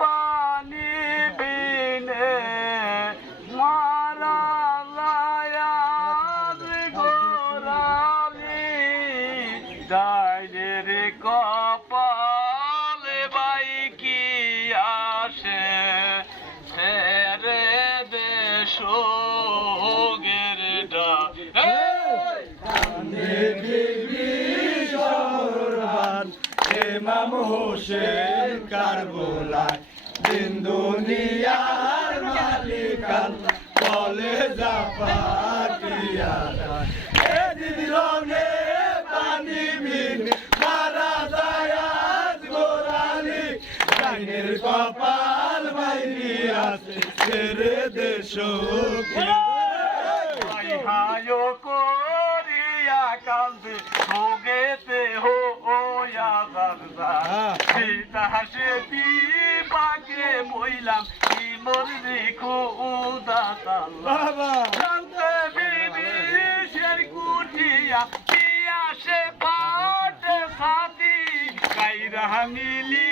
পানি বিনে মারা গোরালি ডাইরের কপালে বাই কি আসে ফেরে দেশোগের ইমাম হোসেন কারবালায় দিন দুনিয়ার মালিক আল্লাহ বলে জাফাতিয়া এদিন রঙে পানি বিন মারা যায় গোরালি ডাইনের কপাল বাইরি আছে ছেড়ে দেশকে হায়ো করিয়া কান্দে ভোগেতে হোয়া দাসে পাকে বইলাম কি মরদি খুদাতে বিবিশের কুটিয়া কি আসে পাটে সাথী কাইরা মিলি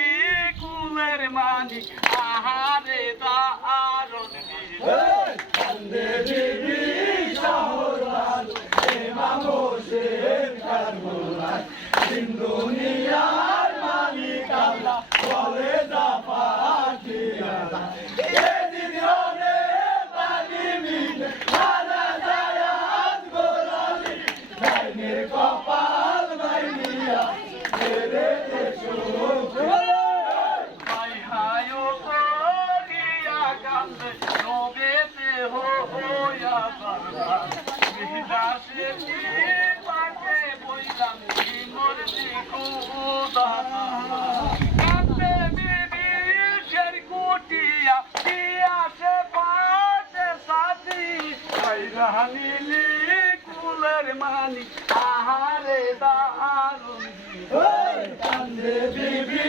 কুলের মানি আহারে দারণ দুনিয়ার মালিক আল্লাহ বলে জাফাতিয়া এদিন রঙে পানি বিনে মারা যায় গোরালি ডাইনের কপাল বাইরিয়া ছেড়ে দেশকে হায়ো করিয়া কান্দে নবেতে হোয়া দাসে পাকে বইলাম কি মরদি খুদাতে বিবিশের কুটিয়া কি আসে পাটে সাথী কাইরা মিলি কুলের মানি আহারে দারুণ কান্দে বিবি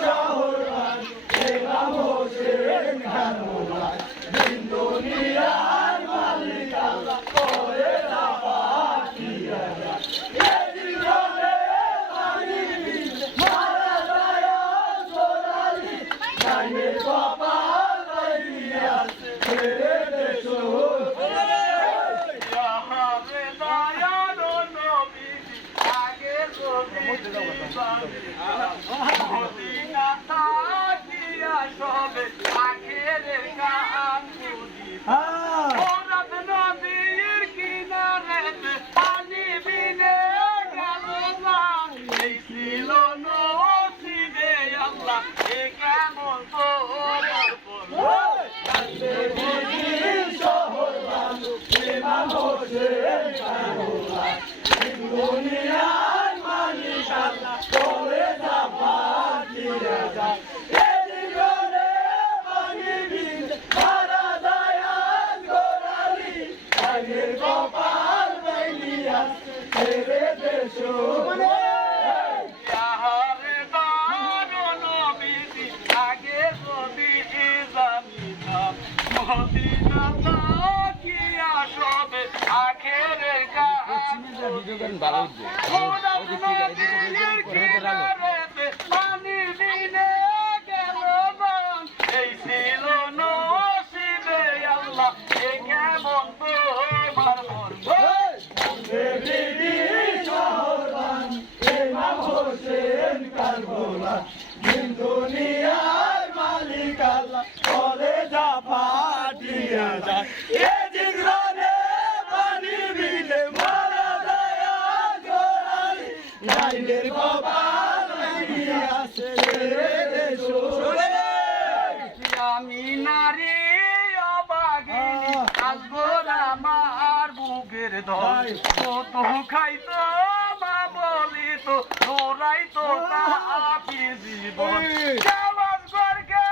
শহরান ইমাম হোসেন কারবালায় দিন দুনিয়ার মালিক আল্লাহ বলে জাফাতিয়া এদিন রঙে পানি বিনে মারা যায় গোরালি ডাইনের কপাল বাইরি আছে ছেড়ে দেশকে আহারে দয়ালো নবী আগে মদিনা থাকিয়া সবে আখেরের গান বুঝিবা ওরাত নদীর কিনারেতে পানি বিনে গেল না এই ছিল নসিবে আল্লাহ এ কেমন তোর ইমাম হোসেন কারবালায় দিন দুনিয়ার মালিক আল্লাহ বলে জাফাতিয়া এদিন রঙে পানি বিনে মারা যায় গোরালি ডাইনের কপাল বাইরি আছে ছেড়ে দেশকে আহারে দারুণ বিধি আগে যদি জানিতাম মদিনা থাকিয়া সবে আখেরের গান পানি বিনে গেল বান এই ছিল নসিবে আল্লাহ এ কেমন তোমার মর্ম বিবি শহরান ইমাম হোসেন কারবালায় দিন দুনিয়ার মালিক আল্লাহ বলে জাফাতিয়া এদিন রঙে পানি বিনে মারা যায় গোরালি ডাইনের কপাল বাইরি আছে ছেড়ে দেশকে আমি নারী অবাগিনী আসবর আমার বুকের ধর কত খাইতো মা বলি তো তোরাই তো আপি জীবন আওয়াজ করকে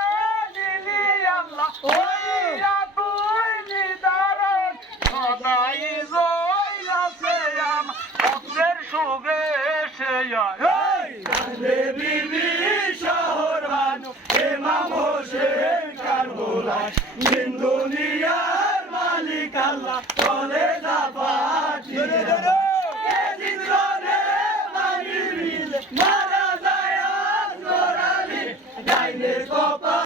দিলি আল্লাহ ওইয়া তুই নিদারণ সদাই জয় আছে আমার সুগে সে বিবি শহরান ইমাম হোসেন কারবালায় দিন দুনিয়ার মালিক আল্লাহ বলে জাফাতিয়া হুসেনের কপাল